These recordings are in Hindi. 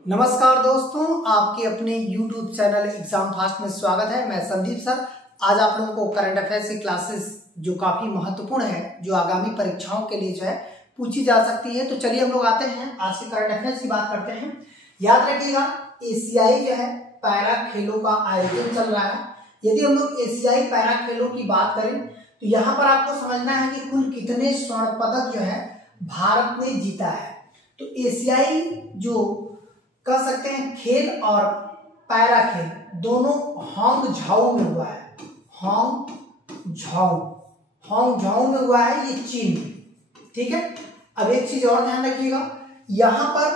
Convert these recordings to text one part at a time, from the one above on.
नमस्कार दोस्तों, आपके अपने YouTube चैनल एग्जाम फास्ट में स्वागत है। मैं संदीप सर। आज आप लोगों को करंट अफेयर्स की क्लासेस जो काफी महत्वपूर्ण है, जो आगामी परीक्षाओं के लिए जो है पूछी जा सकती है। तो चलिए हम लोग आते हैं आज के करंट अफेयर्स की बात करते हैं। याद रखिएगा, एशियाई जो है पैरा खेलों का आयोजन चल रहा है। यदि हम लोग एशियाई पैरा खेलों की बात करें तो यहाँ पर आपको समझना है कि कुल कितने स्वर्ण पदक जो है भारत ने जीता है। तो एशियाई जो कह सकते हैं खेल और पैरा खेल दोनों हांगझाओ में हुआ है। हांगझाओ में हुआ है, ये चीन में। ठीक है। अब एक चीज और ध्यान रखिएगा, यहाँ पर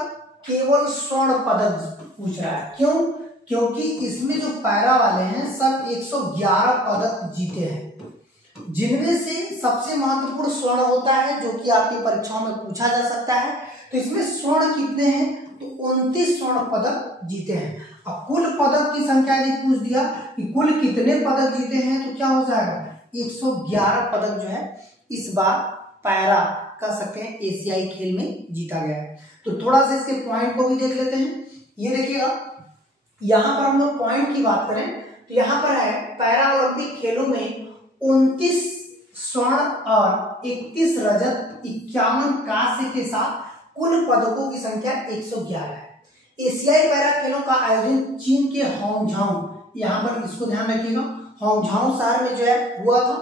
केवल स्वर्ण पदक पूछ रहा है। क्यों? क्योंकि इसमें जो पैरा वाले हैं सब 111 पदक जीते हैं, जिनमें से सबसे महत्वपूर्ण स्वर्ण होता है जो कि आपकी परीक्षाओं में पूछा जा सकता है। तो इसमें स्वर्ण कितने हैं? तो 29 स्वर्ण पदक जीते हैं। अब कुल पदक की संख्या यदि पूछ दिया कि कुल कितने पदक जीते हैं तो क्या हो जाएगा? 111 पदक जो है इस बार पैरा कह सकते हैं एशियाई खेल में जीता गया है। तो थोड़ा सा इसके पॉइंट को भी देख लेते हैं। ये देखिएगा, यहाँ पर हम लोग पॉइंट की बात करें तो यहाँ पर है पैरा ओलंपिक खेलों में 29 स्वर्ण और 31 रजत 51 कांस्य के साथ कुल पदकों की संख्या 111 है। एशियाई पैरा खेलों का आयोजन चीन के हांगझाओ, यहाँ पर इसको ध्यान रखिएगा, हांगझाओ शहर में जो है हुआ था।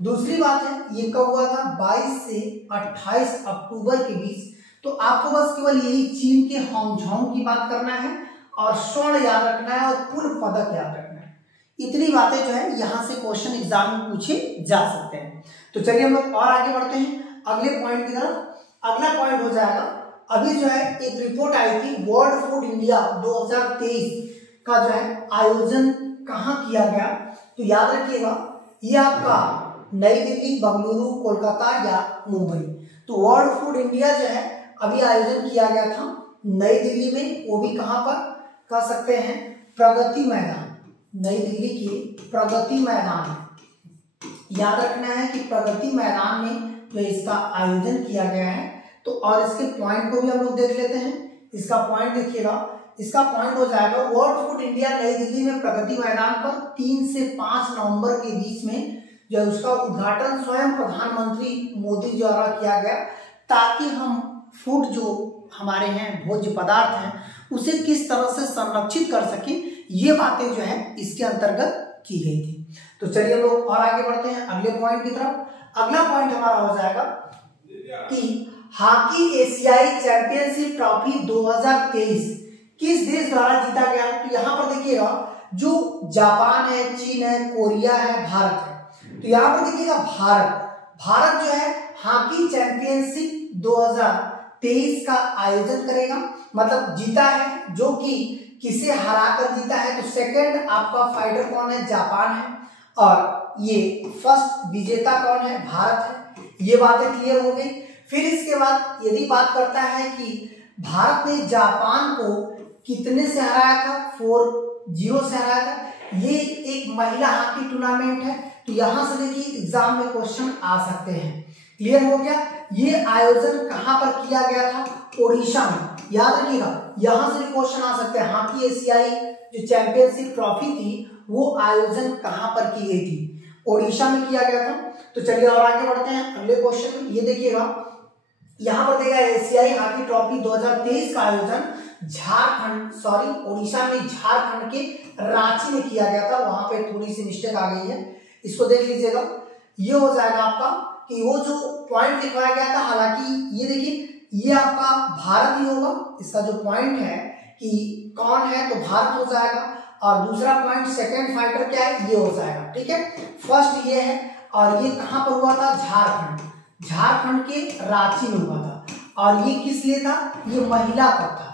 दूसरी बात है, ये कब हुआ था? 22 से 28 अक्टूबर के बीच। तो आपको बस केवल यही चीन के हांगझाओ की बात करना है और स्वर्ण याद रखना है और कुल पदक याद रखना है। इतनी बातें जो है यहाँ से क्वेश्चन एग्जाम में पूछे जा सकते हैं। तो चलिए हम लोग और आगे बढ़ते हैं अगले पॉइंट की तरफ। अगला पॉइंट हो जाएगा, अभी जो है एक रिपोर्ट आई थी वर्ल्ड फूड इंडिया 2023 का जो है आयोजन कहाँ किया गया। तो याद रखिएगा, ये आपका नई दिल्ली, बेंगलुरु, कोलकाता या मुंबई। तो वर्ल्ड फूड इंडिया जो है अभी आयोजन किया गया था नई दिल्ली में। वो भी कहाँ पर कह सकते हैं? प्रगति मैदान, नई दिल्ली के प्रगति मैदान में। याद रखना है कि प्रगति मैदान में जो इसका आयोजन किया गया है। तो और इसके पॉइंट को भी हम लोग देख लेते हैं। इसका पॉइंट देखिएगा, इसका पॉइंट हो जाएगा वर्ल्ड फूड इंडिया नई दिल्ली में प्रगति मैदान पर 3 से 5 नवंबर के बीच में जो है उसका उद्घाटन स्वयं प्रधानमंत्री मोदी द्वारा किया गया, ताकि हम फूड जो हमारे हैं भोज्य पदार्थ हैं उसे किस तरह से संरक्षित कर सके, ये बातें जो है इसके अंतर्गत की गई थी। तो चलिए हम लोग और आगे बढ़ते हैं अगले पॉइंट की तरफ। अगला पॉइंट हमारा हो जाएगा कि हॉकी एशियाई चैंपियनशिप ट्रॉफी 2023 किस देश द्वारा जीता गया? तो यहाँ पर देखिएगा, जो जापान है, चीन है, कोरिया है, भारत है। तो यहाँ पर देखिएगा भारत जो है हॉकी चैंपियनशिप 2023 का आयोजन करेगा, मतलब जीता है। जो कि किसे हराकर जीता है? तो सेकंड आपका फाइटर कौन है? जापान है। और ये फर्स्ट विजेता कौन है? भारत है। ये बातें क्लियर हो गई। फिर इसके बाद यदि बात करता है कि भारत ने जापान को कितने से हराया था? 4-0 से हराया था। ये एक महिला हॉकी टूर्नामेंट है। तो यहां से देखिए एग्जाम में क्वेश्चन आ सकते हैं। क्लियर हो गया? ये आयोजन कहां पर किया गया था? ओडिशा में। याद रखिएगा, यहां से भी क्वेश्चन आ सकते हैं। हॉकी एशियाई जो चैंपियनशिप ट्रॉफी थी वो आयोजन कहां पर की गई थी? ओडिशा में किया गया था। तो चलिए और आगे बढ़ते हैं अगले क्वेश्चन में। ये देखिएगा, यहाँ पर देखा एशियाई हॉकी ट्रॉफी 2023 का आयोजन ओडिशा में झारखंड के रांची में किया गया था। वहां पे थोड़ी सी मिस्टेक आ गई है, इसको देख लीजिएगा। ये हो जाएगा आपका कि वो जो पॉइंट लिखवाया गया था, हालांकि ये देखिए ये आपका भारत ही होगा। इसका जो पॉइंट है कि कौन है तो भारत हो जाएगा। और दूसरा पॉइंट सेकंड फाइटर क्या है? ये हो जाएगा। ठीक है, फर्स्ट ये है। और ये कहां पर हुआ था? झारखंड के रांची में हुआ था। और ये किस लिए था? ये महिला कप था।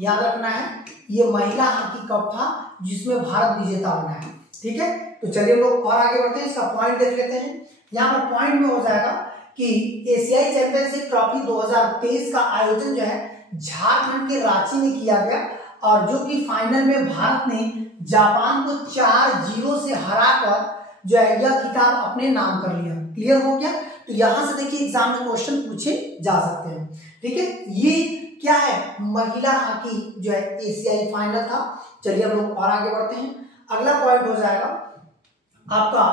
याद रखना है, ये महिला हॉकी कप था जिसमें भारत विजेता बना है। ठीक है, तो चलिए लोग और आगे बढ़ते हैं। इसका पॉइंट देख लेते हैं। यहाँ पर पॉइंट में हो जाएगा कि एशियाई चैंपियनशिप ट्रॉफी 2023 का आयोजन जो है झारखंड के रांची में किया गया। और जो कि फाइनल में भारत ने जापान को 4-0 से हराकर जो है यह खिताब अपने नाम कर लिया। क्लियर हो गया? तो यहां से देखिए एग्जाम में क्वेश्चन पूछे जा सकते हैं। ठीक है, ये क्या है, महिला हॉकी जो है एशियाई फाइनल था। चलिए हम लोग और आगे बढ़ते हैं। अगला पॉइंट हो जाएगा आपका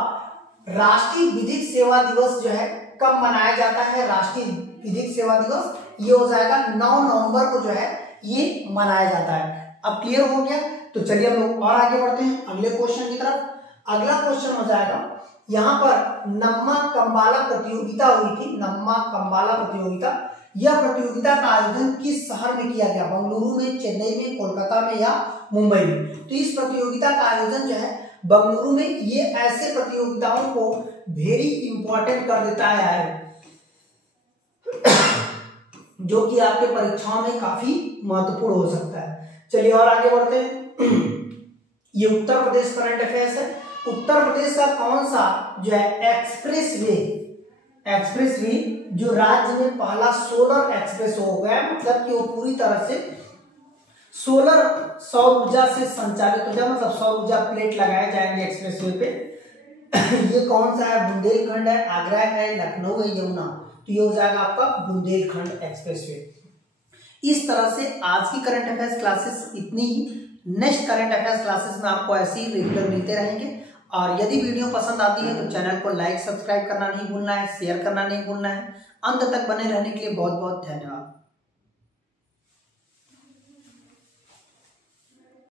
राष्ट्रीय विधिक सेवा दिवस जो है कब मनाया जाता है। राष्ट्रीय विधिक सेवा दिवस ये हो जाएगा 9 नवंबर को जो है ये मनाया जाता है। अब क्लियर हो गया, तो चलिए हम लोग और आगे बढ़ते हैं अगले क्वेश्चन की तरफ। अगला क्वेश्चन हो जाएगा यहाँ पर नम्मा कंबाला प्रतियोगिता हुई थी। नम्मा कंबाला प्रतियोगिता, यह प्रतियोगिता का आयोजन किस शहर में किया गया, बंगलुरु में, चेन्नई में, कोलकाता में या मुंबई में। तो इस प्रतियोगिता का आयोजन जो है बंगलुरु में, ये ऐसे प्रतियोगिताओं को वेरी इंपॉर्टेंट कर देता है जो कि आपके परीक्षाओं में काफी महत्वपूर्ण हो सकता है। चलिए और आगे बढ़ते हैं। ये उत्तर प्रदेश करंट अफेयर्स है। उत्तर प्रदेश का कौन सा जो है एक्सप्रेस वे जो राज्य में पहला सोलर एक्सप्रेस हो गया, मतलब कि वो पूरी तरह से सोलर सौर ऊर्जा से संचालित हो जाए, मतलब सौर ऊर्जा प्लेट लगाए जाएंगे एक्सप्रेस वे पे। ये कौन सा है, बुंदेलखंड है, आगरा है, लखनऊ है, यमुना। तो ये हो जाएगा आपका बुंदेलखंड एक्सप्रेस वे। इस तरह से आज की करंट अफेयर्स क्लासेस इतनी ही। नेक्स्ट करंट अफेयर्स क्लासेस में आपको ऐसे ही रेगुलर मिलते रहेंगे। और यदि वीडियो पसंद आती है तो चैनल को लाइक सब्सक्राइब करना नहीं भूलना है, शेयर करना नहीं भूलना है। अंत तक बने रहने के लिए बहुत बहुत धन्यवाद।